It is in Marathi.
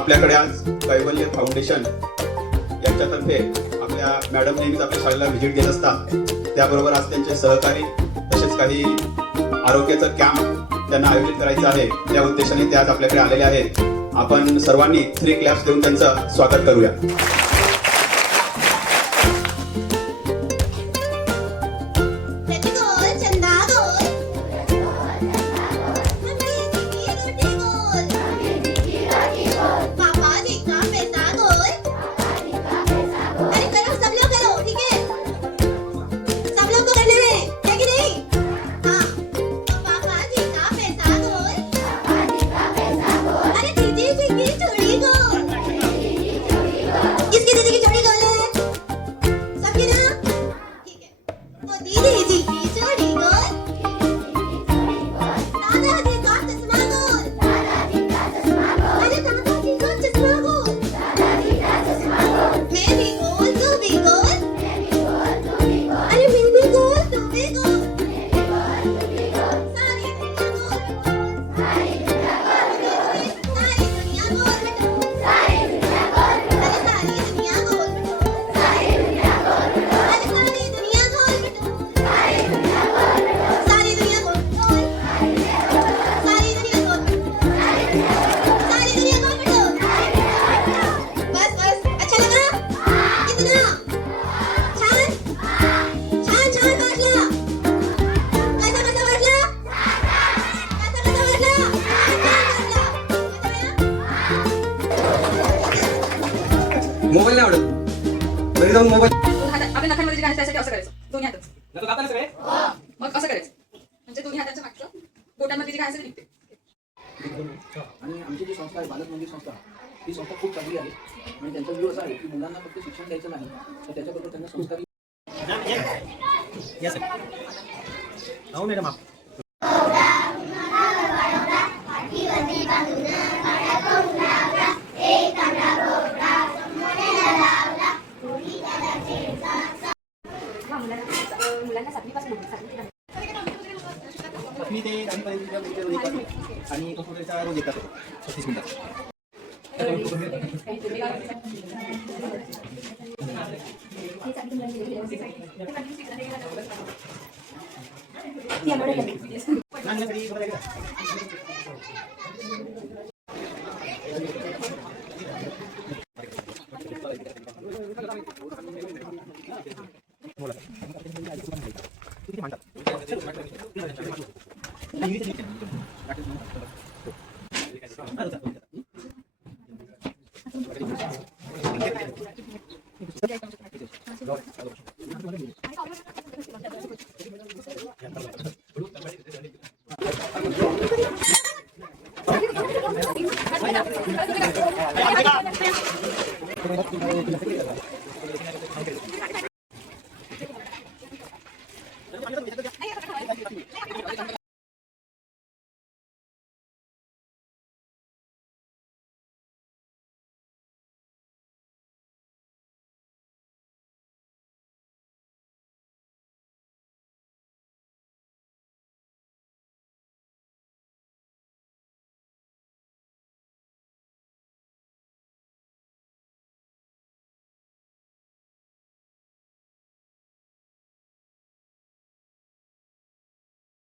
आपल्याकडे आज कैवल्य फाउंडेशन यांच्यातर्फे आपल्या मॅडम नेहमीच आपल्या शाळेला व्हिजिट देत असतात. त्याबरोबर आज त्यांचे सहकारी तसेच काही आरोग्याचं कॅम्प त्यांना आयोजित करायचं आहे. त्या उद्देशाने ते आज आपल्याकडे आलेले आहेत. आपण सर्वांनी 3 क्लॅप्स देऊन त्यांचं स्वागत करूया. मोबाईल नाही आवडत. घरी जाऊन मोबाईल आपल्या नखांमध्ये जे घालायचं असं करायचं दोन्ही हातात. मग असं करायचं म्हणजे दोन्ही हातांच्या मागचं बोटांमध्ये जे घालायचं निघते. आणि आमची जी संस्था आहे बालक मंदिर संस्था ही संस्था खूप चांगली आहे. आणि त्यांचा व्ह्यू असा आहे की मुलांना फक्त शिक्षण द्यायचं नाही तर त्याच्याबरोबर त्यांना संस्कारी मॅडम मी ते आणि कॉम्प्युटरचा रोज येतात 35 मिनिटात.